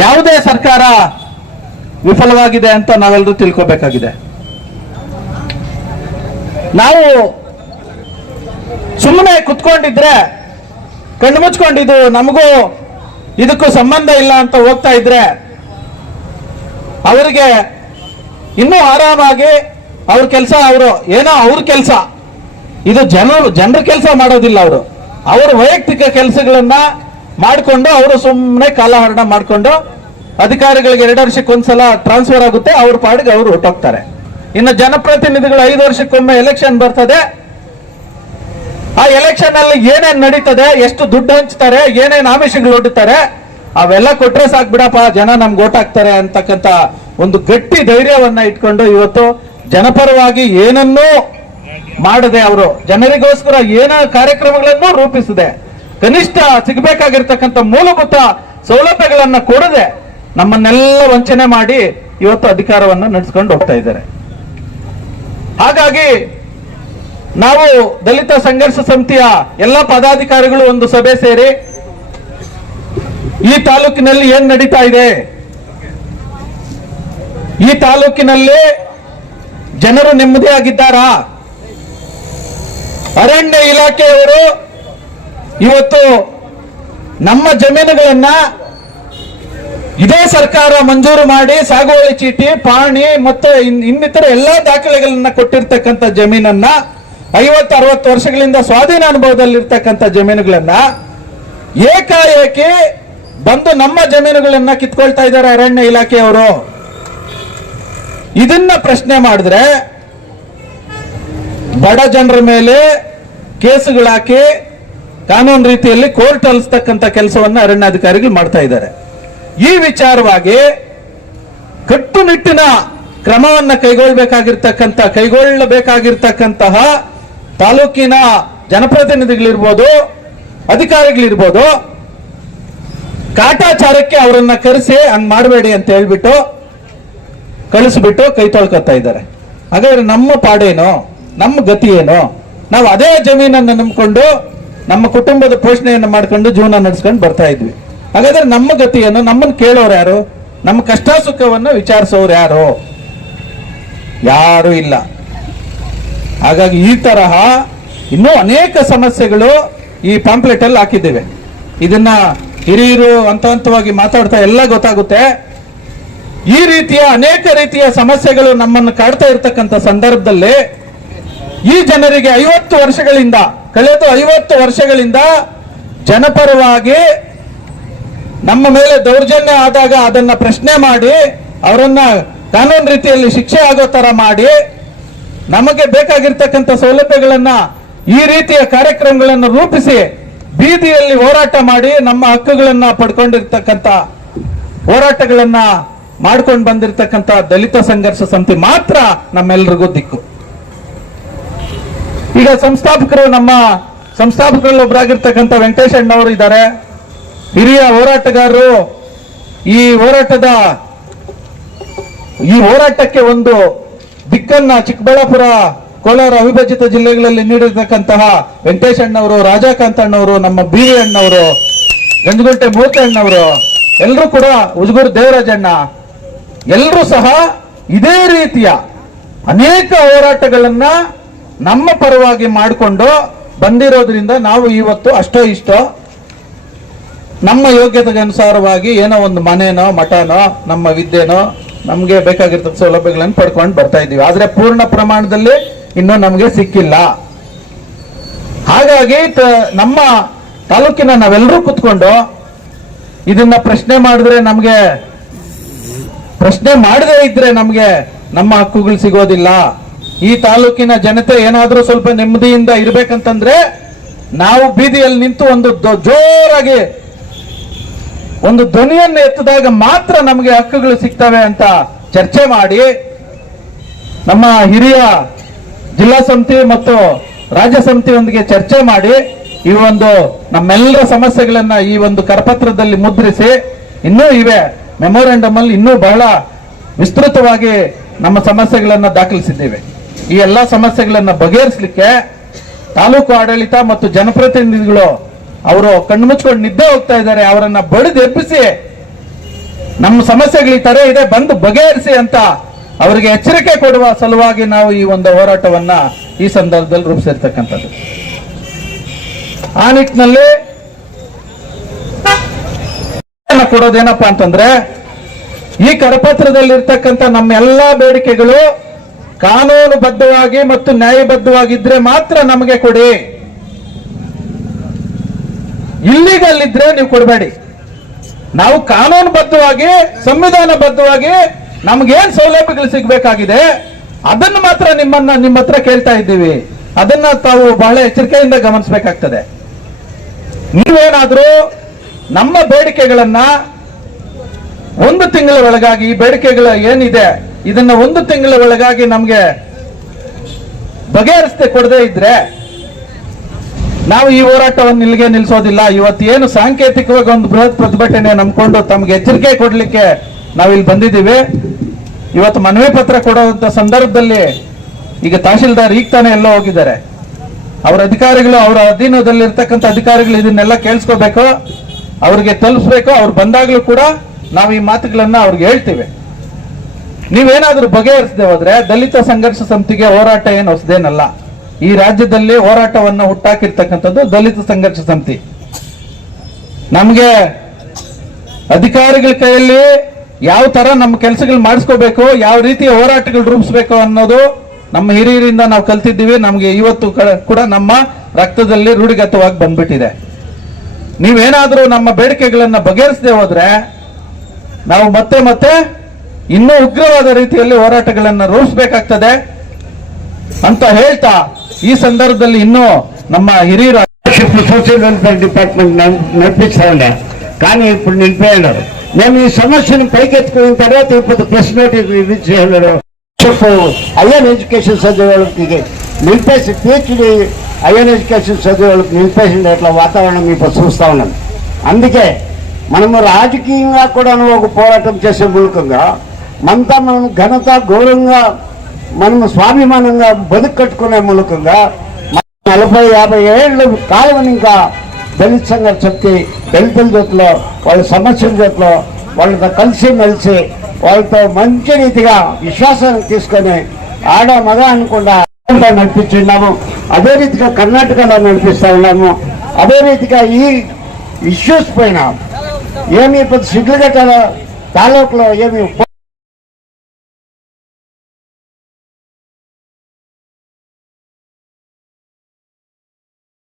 ಯಾವುದೇ ಸರ್ಕಾರ ವಿಫಲವಾಗಿದೆ ಅಂತ ನಾವೆಲ್ಲರೂ ತಿಳ್ಕೋಬೇಕಾಗಿದೆ. ನಾವು ಸುಮ್ಮನೆ ಕುತ್ಕೊಂಡಿದ್ರೆ, ಕಣ್ಣು ಮುಚ್ಕೊಂಡಿದ್ದು ನಮಗೂ ಇದಕ್ಕೂ ಸಂಬಂಧ ಇಲ್ಲ ಅಂತ ಹೋಗ್ತಾ ಇದ್ರೆ, ಅವರಿಗೆ ಇನ್ನೂ ಆರಾಮಾಗಿ ಅವ್ರ ಕೆಲಸ ಅವರು, ಏನೋ ಅವ್ರ ಕೆಲಸ. ಇದು ಜನರು, ಜನರ ಕೆಲಸ ಮಾಡೋದಿಲ್ಲ ಅವರು. ಅವರ ವೈಯಕ್ತಿಕ ಕೆಲಸಗಳನ್ನ ಮಾಡಿಕೊಂಡು ಅವರು ಸುಮ್ಮನೆ ಕಾಲಹರಣ ಮಾಡಿಕೊಂಡು ಅಧಿಕಾರಿಗಳಿಗೆ ಎರಡು ವರ್ಷಕ್ಕೆ ಒಂದ್ಸಲ ಟ್ರಾನ್ಸ್ಫರ್ ಆಗುತ್ತೆ, ಅವ್ರ ಪಾಡಿಗೆ ಅವರು ಹೊಟ್ಟೋಗ್ತಾರೆ ಇನ್ನು ಜನಪ್ರತಿನಿಧಿಗಳು ಐದು ವರ್ಷಕ್ಕೊಮ್ಮೆ ಎಲೆಕ್ಷನ್ ಬರ್ತದೆ. ಆ ಎಲೆಕ್ಷನ್ ಅಲ್ಲಿ ಏನೇನ್ ನಡೀತದೆ, ಎಷ್ಟು ದುಡ್ಡು ಹಂಚ್ತಾರೆ, ಏನೇನ್ ಆಮಿಷಗಳು ಹೊಡಿತಾರೆ ಅವೆಲ್ಲ ಕೊಟ್ರೆ ಸಾಕ್ ಬಿಡಪ್ಪ, ಜನ ನಮ್ಗೆ ಓಟ್ ಹಾಕ್ತಾರೆ ಅಂತಕ್ಕಂತ ಒಂದು ಗಟ್ಟಿ ಧೈರ್ಯವನ್ನ ಇಟ್ಕೊಂಡು ಇವತ್ತು ಜನಪರವಾಗಿ ಏನನ್ನೂ ಮಾಡದೆ ಅವರು, ಜನರಿಗೋಸ್ಕರ ಏನ ಕಾರ್ಯಕ್ರಮಗಳನ್ನು ರೂಪಿಸಿದೆ. ಕನಿಷ್ಠ ಸಿಗಬೇಕಾಗಿರ್ತಕ್ಕಂಥ ಮೂಲಭೂತ ಸೌಲಭ್ಯಗಳನ್ನ ಕೊಡದೆ ನಮ್ಮನ್ನೆಲ್ಲ ವಂಚನೆ ಮಾಡಿ ಇವತ್ತು ಅಧಿಕಾರವನ್ನ ನಡೆಸ್ಕೊಂಡು ಹೋಗ್ತಾ ಇದ್ದಾರೆ. ಹಾಗಾಗಿ ನಾವು ದಲಿತ ಸಂಘರ್ಷ ಸಮಿತಿಯ ಎಲ್ಲ ಪದಾಧಿಕಾರಿಗಳು ಒಂದು ಸಭೆ ಸೇರಿ ಈ ತಾಲೂಕಿನಲ್ಲಿ ಏನ್ ನಡೀತಾ ಇದೆ? ಈ ತಾಲೂಕಿನಲ್ಲಿ ಜನರು ನೆಮ್ಮದಿಯಾಗಿದ್ದಾರಾ? ಅರಣ್ಯ ಇಲಾಖೆಯವರು ಇವತ್ತು ನಮ್ಮ ಜಮೀನುಗಳನ್ನ ಇದೇ ಸರ್ಕಾರ ಮಂಜೂರು ಮಾಡಿ, ಸಾಗುವಳಿ ಚೀಟಿ, ಪಾಣಿ ಮತ್ತು ಇನ್- ಇನ್ನಿತರ ಎಲ್ಲಾ ದಾಖಲೆಗಳನ್ನ ಕೊಟ್ಟಿರ್ತಕ್ಕಂಥ ಜಮೀನನ್ನ, ಐವತ್ತು, ಅರವತ್ತು ವರ್ಷಗಳಿಂದ ಸ್ವಾಧೀನ ಅನುಭವದಲ್ಲಿರ್ತಕ್ಕಂಥ ಜಮೀನುಗಳನ್ನ ಏಕಾಏಕಿ ಬಂದು ನಮ್ಮ ಜಮೀನುಗಳನ್ನ ಕಿತ್ಕೊಳ್ತಾ ಇದ್ದಾರೆ ಅರಣ್ಯ ಇಲಾಖೆಯವರು. ಇದನ್ನ ಪ್ರಶ್ನೆ ಮಾಡಿದ್ರೆ ಬಡ ಜನರ ಮೇಲೆ ಕೇಸುಗಳಾಕಿ ಕಾನೂನು ರೀತಿಯಲ್ಲಿ ಕೋರ್ಟ್ ಅಲಿಸ್ತಕ್ಕಂಥ ಕೆಲಸವನ್ನು ಅರಣ್ಯಾಧಿಕಾರಿಗಳು ಮಾಡ್ತಾ ಇದ್ದಾರೆ. ಈ ವಿಚಾರವಾಗಿ ಕಟ್ಟುನಿಟ್ಟಿನ ಕ್ರಮವನ್ನ ಕೈಗೊಳ್ಳಬೇಕಾಗಿರ್ತಕ್ಕಂಥ, ಕೈಗೊಳ್ಳಬೇಕಾಗಿರ್ತಕ್ಕಂತಹ ತಾಲೂಕಿನ ಜನಪ್ರತಿನಿಧಿಗಳಿರ್ಬೋದು, ಅಧಿಕಾರಿಗಳಿರ್ಬೋದು, ಕಾಟಾಚಾರಕ್ಕೆ ಅವರನ್ನ ಕರೆಸಿ ಹಂಗ್ ಮಾಡಬೇಡಿ ಅಂತ ಹೇಳ್ಬಿಟ್ಟು ಕಳಿಸ್ಬಿಟ್ಟು ಕೈ ತೊಳ್ಕೊತಾ ಇದ್ದಾರೆ. ಹಾಗಾದ್ರೆ ನಮ್ಮ ಪಾಡೇನು? ನಮ್ಮ ಗತಿ ಏನು? ನಾವು ಅದೇ ಜಮೀನನ್ನು ನಂಬ್ಕೊಂಡು ನಮ್ಮ ಕುಟುಂಬದ ಪೋಷಣೆಯನ್ನು ಮಾಡ್ಕೊಂಡು ಜೀವನ ನಡೆಸ್ಕೊಂಡು ಬರ್ತಾ ಇದ್ವಿ. ಹಾಗಾದ್ರೆ ನಮ್ಮ ಗತಿಯನ್ನು ನಮ್ಮನ್ನು ಕೇಳೋರು ಯಾರು? ನಮ್ಮ ಕಷ್ಟ ಸುಖವನ್ನು ವಿಚಾರಿಸೋರು ಯಾರು? ಯಾರು ಇಲ್ಲ. ಹಾಗಾಗಿ ಈ ತರಹ ಇನ್ನೂ ಅನೇಕ ಸಮಸ್ಯೆಗಳು ಈ ಪಾಂಪ್ಲೆಟ್ ಅಲ್ಲಿ ಹಾಕಿದ್ದೇವೆ. ಇದನ್ನ ಹಿರಿಯರು ಹಂತ ಹಂತವಾಗಿ ಮಾತಾಡ್ತಾ ಎಲ್ಲ ಗೊತ್ತಾಗುತ್ತೆ. ಈ ರೀತಿಯ ಅನೇಕ ರೀತಿಯ ಸಮಸ್ಯೆಗಳು ನಮ್ಮನ್ನು ಕಾಡ್ತಾ ಇರ್ತಕ್ಕಂಥ ಸಂದರ್ಭದಲ್ಲಿ ಈ ಜನರಿಗೆ ಐವತ್ತು ವರ್ಷಗಳಿಂದ, ಕಳೆದ ಐವತ್ತು ವರ್ಷಗಳಿಂದ ಜನಪರವಾಗಿ ನಮ್ಮ ಮೇಲೆ ದೌರ್ಜನ್ಯ ಆದಾಗ ಅದನ್ನ ಪ್ರಶ್ನೆ ಮಾಡಿ, ಅವರನ್ನ ಕಾನೂನು ರೀತಿಯಲ್ಲಿ ಶಿಕ್ಷೆ ಆಗೋ ತರ ಮಾಡಿ, ನಮಗೆ ಬೇಕಾಗಿರ್ತಕ್ಕಂಥ ಸೌಲಭ್ಯಗಳನ್ನ ಈ ರೀತಿಯ ಕಾರ್ಯಕ್ರಮಗಳನ್ನು ರೂಪಿಸಿ, ಬೀದಿಯಲ್ಲಿ ಹೋರಾಟ ಮಾಡಿ ನಮ್ಮ ಹಕ್ಕುಗಳನ್ನ ಪಡ್ಕೊಂಡಿರ್ತಕ್ಕಂಥ ಹೋರಾಟಗಳನ್ನ ಮಾಡ್ಕೊಂಡು ಬಂದಿರತಕ್ಕಂಥ ದಲಿತ ಸಂಘರ್ಷ ಸಮಿತಿ ಮಾತ್ರ ನಮ್ಮೆಲ್ಲರಿಗೂ ದಿಕ್ಕು. ಈಗ ಸಂಸ್ಥಾಪಕರು ನಮ್ಮ ಸಂಸ್ಥಾಪಕರಲ್ಲಿ ಒಬ್ಬರಾಗಿರ್ತಕ್ಕಂಥ ವೆಂಕಟೇಶ್ ಅಣ್ಣವರು ಇದ್ದಾರೆ. ಹಿರಿಯ ಹೋರಾಟಗಾರರು. ಈ ಹೋರಾಟದ, ಈ ಹೋರಾಟಕ್ಕೆ ಒಂದು ದಿಕ್ಕನ್ನ ಚಿಕ್ಕಬಳ್ಳಾಪುರ, ಕೋಲಾರ ಅವಿಭಜಿತ ಜಿಲ್ಲೆಗಳಲ್ಲಿ ನೀಡಿರ್ತಕ್ಕಂತಹ ವೆಂಕಟೇಶ್ ಅಣ್ಣವರು, ರಾಜಾಕಾಂತ್ ಅಣ್ಣವರು, ನಮ್ಮ ಬಿ ಅಣ್ಣವರು, ಗಂಜಗುಂಟೆ ಮೂರ್ತಿ ಅಣ್ಣವರು ಎಲ್ಲರೂ ಕೂಡ ಉಜಗೂರು ದೇವರಾಜಣ್ಣ ಎಲ್ಲರೂ ಸಹ ಇದೇ ರೀತಿಯ ಅನೇಕ ಹೋರಾಟಗಳನ್ನ ನಮ್ಮ ಪರವಾಗಿ ಮಾಡಿಕೊಂಡು ಬಂದಿರೋದ್ರಿಂದ ನಾವು ಇವತ್ತು ಅಷ್ಟೋ ಇಷ್ಟೋ ನಮ್ಮ ಯೋಗ್ಯತೆಗೆ ಅನುಸಾರವಾಗಿ ಏನೋ ಒಂದು ಮನೆನೋ, ಮಠನೋ, ನಮ್ಮ ವಿದ್ಯೆನೋ ನಮಗೆ ಬೇಕಾಗಿರ್ತಕ್ಕ ಸೌಲಭ್ಯಗಳನ್ನು ಪಡ್ಕೊಂಡು ಬರ್ತಾ ಇದ್ದೀವಿ. ಆದ್ರೆ ಪೂರ್ಣ ಪ್ರಮಾಣದಲ್ಲಿ ಇನ್ನೂ ನಮಗೆ ಸಿಕ್ಕಿಲ್ಲ. ಹಾಗಾಗಿ ನಮ್ಮ ತಾಲೂಕಿನ ನಾವೆಲ್ಲರೂ ಕುತ್ಕೊಂಡು ಇದನ್ನ ಪ್ರಶ್ನೆ ಮಾಡಿದ್ರೆ ನಮಗೆ, ಪ್ರಶ್ನೆ ಮಾಡದೇ ಇದ್ರೆ ನಮಗೆ ನಮ್ಮ ಹಕ್ಕುಗಳು ಸಿಗೋದಿಲ್ಲ. ಈ ತಾಲೂಕಿನ ಜನತೆ ಏನಾದರೂ ಸ್ವಲ್ಪ ನೆಮ್ಮದಿಯಿಂದ ಇರ್ಬೇಕಂತಂದ್ರೆ ನಾವು ಬೀದಿಯಲ್ಲಿ ನಿಂತು ಒಂದು ಜೋರಾಗಿ ಒಂದು ಧ್ವನಿಯನ್ನು ಎತ್ತಿದಾಗ ಮಾತ್ರ ನಮಗೆ ಹಕ್ಕುಗಳು ಸಿಗ್ತವೆ ಅಂತ ಚರ್ಚೆ ಮಾಡಿ ನಮ್ಮ ಹಿರಿಯ ಜಿಲ್ಲಾ ಸಮಿತಿ ಮತ್ತು ರಾಜ್ಯ ಸಮಿತಿಯೊಂದಿಗೆ ಚರ್ಚೆ ಮಾಡಿ ಈ ಒಂದು ನಮ್ಮೆಲ್ಲರ ಸಮಸ್ಯೆಗಳನ್ನ ಈ ಒಂದು ಕರಪತ್ರದಲ್ಲಿ ಮುದ್ರಿಸಿ ಇನ್ನೂ ಇವೆ. ಮೆಮೊರಾಂಡಮ್ ಅಲ್ಲಿ ಇನ್ನೂ ಬಹಳ ವಿಸ್ತೃತವಾಗಿ ನಮ್ಮ ಸಮಸ್ಯೆಗಳನ್ನ ದಾಖಲಿಸಿದ್ದೇವೆ. ಈ ಎಲ್ಲ ಸಮಸ್ಯೆಗಳನ್ನ ಬಗೆಹರಿಸಲಿಕ್ಕೆ ತಾಲೂಕು ಆಡಳಿತ ಮತ್ತು ಜನಪ್ರತಿನಿಧಿಗಳು ಅವರು ಕಣ್ಣು ಮುಚ್ಕೊಂಡು ನಿದ್ದೆ ಹೋಗ್ತಾ ಇದ್ದಾರೆ. ಅವರನ್ನ ಬಡಿದು ಎಬ್ಬಿಸಿ, ನಮ್ಮ ಸಮಸ್ಯೆಗಳು ಈ ತರ ಇದೆ, ಬಂದು ಬಗೆಹರಿಸಿ ಅಂತ ಅವರಿಗೆ ಎಚ್ಚರಿಕೆ ಕೊಡುವ ಸಲುವಾಗಿ ನಾವು ಈ ಒಂದು ಹೋರಾಟವನ್ನ ಈ ಸಂದರ್ಭದಲ್ಲಿ ರೂಪಿಸಿರ್ತಕ್ಕಂಥದ್ದು. ಆ ನಿಟ್ಟಿನಲ್ಲಿ ಕೊಡೋದೇನಪ್ಪಾ ಅಂತಂದ್ರೆ, ಈ ಕರಪತ್ರದಲ್ಲಿ ನಮ್ಮ ಎಲ್ಲಾ ಬೇಡಿಕೆಗಳು ಕಾನೂನುಬದ್ಧವಾಗಿ ಮತ್ತು ನ್ಯಾಯಬದ್ಧವಾಗಿದ್ರೆ ಮಾತ್ರ ನಮಗೆ ಕೊಡಿ. ಇಲ್ಲಿಗಲ್ ನೀವು ಕೊಡಬೇಡಿ. ನಾವು ಕಾನೂನುಬದ್ಧವಾಗಿ, ಸಂವಿಧಾನಬದ್ಧವಾಗಿ ನಮ್ಗೇನ್ ಸೌಲಭ್ಯಗಳು ಸಿಗ್ಬೇಕಾಗಿದೆ, ಅದನ್ನು ಮಾತ್ರ ನಿಮ್ಮನ್ನ ನಿಮ್ಮ ಹತ್ರ ಕೇಳ್ತಾ ಇದ್ದೀವಿ. ಅದನ್ನ ತಾವು ಬಹಳ ಎಚ್ಚರಿಕೆಯಿಂದ ಗಮನಿಸಬೇಕಾಗ್ತದೆ. ನೀವೇನಾದ್ರೂ ನಮ್ಮ ಬೇಡಿಕೆಗಳನ್ನ ಒಂದು ತಿಂಗಳ ಒಳಗಾಗಿ, ಈ ಬೇಡಿಕೆಗಳ ಏನಿದೆ ಇದನ್ನ ಒಂದು ತಿಂಗಳ ಒಳಗಾಗಿ ನಮ್ಗೆ ಬಗೆಹರಿಸದೆ ಕೊಡದೇ ಇದ್ರೆ ನಾವು ಈ ಹೋರಾಟವನ್ನು ಇಲ್ಲಿಗೆ ಇವತ್ತು ಏನು ಸಾಂಕೇತಿಕವಾಗಿ ಒಂದು ಬೃಹತ್ ಪ್ರತಿಭಟನೆ ನಂಬ್ಕೊಂಡು ತಮ್ಗೆ ಎಚ್ಚರಿಕೆ ಕೊಡ್ಲಿಕ್ಕೆ ನಾವು ಇಲ್ಲಿ ಬಂದಿದ್ದೀವಿ. ಇವತ್ತು ಮನವಿ ಪತ್ರ ಕೊಡುವಂತ ಸಂದರ್ಭದಲ್ಲಿ ಈಗ ತಹಶೀಲ್ದಾರ್ ಈಗ ತಾನೇ ಎಲ್ಲೋ ಹೋಗಿದ್ದಾರೆ. ಅವರ ಅಧಿಕಾರಿಗಳು, ಅವರ ಅಧೀನದಲ್ಲಿ ಇರ್ತಕ್ಕಂಥ ಅಧಿಕಾರಿಗಳು ಇದನ್ನೆಲ್ಲ ಕೇಳಿಸ್ಕೋಬೇಕು. ಅವ್ರಿಗೆ ತಲುಪಿಸ್ಬೇಕು. ಅವ್ರು ಬಂದಾಗಲೂ ಕೂಡ ನಾವು ಈ ಮಾತುಗಳನ್ನ ಅವ್ರಿಗೆ ಹೇಳ್ತೀವಿ. ನೀವೇನಾದ್ರೂ ಬಗೆಹರಿಸದೆ ಹೋದ್ರೆ ದಲಿತ ಸಂಘರ್ಷ ಸಮಿತಿಗೆ ಹೋರಾಟ ಏನು ಹೊಸದೇನಲ್ಲ. ಈ ರಾಜ್ಯದಲ್ಲಿ ಹೋರಾಟವನ್ನ ಹುಟ್ಟಾಕಿರ್ತಕ್ಕಂಥದ್ದು ದಲಿತ ಸಂಘರ್ಷ ಸಮಿತಿ ನಮಗೆ ಅಧಿಕಾರಿಗಳ ಕೈಯಲ್ಲಿ ಯಾವ ತರ ನಮ್ಮ ಕೆಲಸಗಳು ಮಾಡಿಸ್ಕೋಬೇಕು, ಯಾವ ರೀತಿಯ ಹೋರಾಟಗಳು ರೂಪಿಸ್ಬೇಕು ಅನ್ನೋದು ನಮ್ಮ ಹಿರಿಯರಿಂದ ನಾವು ಕಲ್ತಿದ್ದೀವಿ. ನಮಗೆ ಇವತ್ತು ಕೂಡ ನಮ್ಮ ರಕ್ತದಲ್ಲಿ ರೂಢಿಗತವಾಗಿ ಬಂದ್ಬಿಟ್ಟಿದೆ. ನೀವೇನಾದರೂ ನಮ್ಮ ಬೇಡಿಕೆಗಳನ್ನ ಬಗೆಹರಿಸದೆ ಹೋದ್ರೆ ನಾವು ಮತ್ತೆ ಮತ್ತೆ ಇನ್ನೂ ಉಗ್ರವಾದ ರೀತಿಯಲ್ಲಿ ಹೋರಾಟಗಳನ್ನು ರೂಪಿಸಬೇಕಾಗ್ತದೆ ಅಂತ ಹೇಳ್ತಾ ಈ ಸಂದರ್ಭದಲ್ಲಿ ಇನ್ನೂ ನಮ್ಮ ಹಿರಿಯರು సోషల్ వెల్ఫేర్ డిపార్ట్మెంట్ నడిపిస్తాండే కానీ ఇప్పుడు నిలిపేయడారు మేము ఈ సమస్యను పైకెత్తుకున్న తర్వాత ఇప్పుడు ప్రెస్ నోటీస్ రిలీజ్ చేయలేడు హయ్యర్ ఎడ్యుకేషన్ చదివే వాళ్ళకి నిలిపేసి పిహెచ్డి హయ్యర్ ఎడ్యుకేషన్ చదివే వాళ్ళకి నిలిపేసిన ఇట్లా వాతావరణం ఇప్పుడు చూస్తూ ఉన్నాం అందుకే మనము రాజకీయంగా కూడాను ఒక పోరాటం చేసే మూలకంగా మనతో మనం ఘనత గౌరవంగా మనం స్వాభిమానంగా బతుకు కట్టుకునే మూలకంగా నలభై యాభై ఏళ్ళు కాలం ఇంకా దళిత సంఘం దళితుల జోట్లో వాళ్ళ సమస్యల జోట్లో వాళ్ళతో కలిసి మెలిసి వాళ్ళతో మంచి రీతిగా విశ్వాసాన్ని తీసుకొని ఆడ మగ అనకుండా నడిపించున్నాము అదే రీతిగా కర్ణాటకలో నడిపిస్తూ ఉన్నాము. అదే రీతిగా ఈ ఇష్యూస్ పైన ఏమి ఇప్పుడు సిడ్లగట్ట తాలూకులో ఏమి